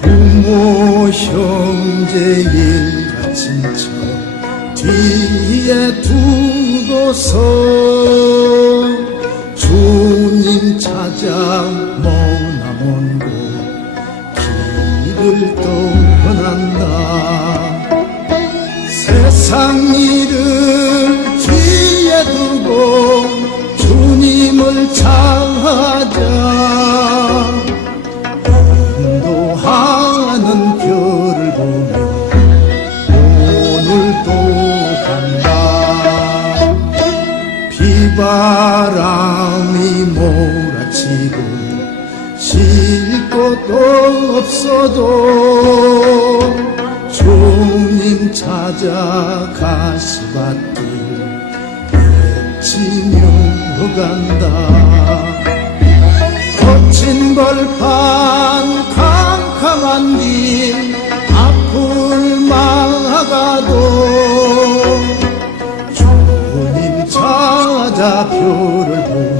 부모 형제 일가 친척 뒤에 두고서 주님 찾아 머나먼 곳 길을 떠난다 세상 일을 뒤에 두고 주님을 찾아 인도하는 별을 보며 오늘도 간다. 비바람이 몰아치고 쉴 곳도 없어도 찾아 가시밭길 외치며 간다. 거친 벌판 캄캄한 길 앞을 막아도 주님 찾아 별을 보며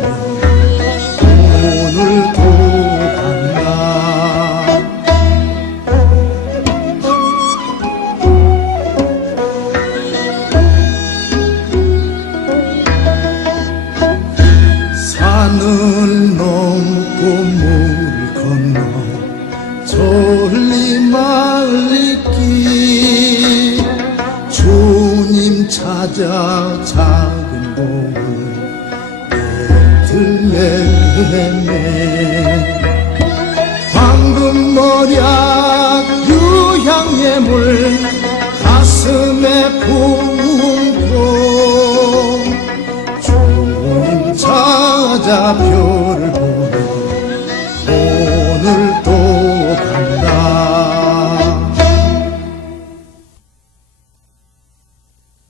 산을 넘고 물을 건너 졸리 말리기. 주님 찾아 작은 복을 들레매 황금 머리약 유향의 물 가슴에 품 별을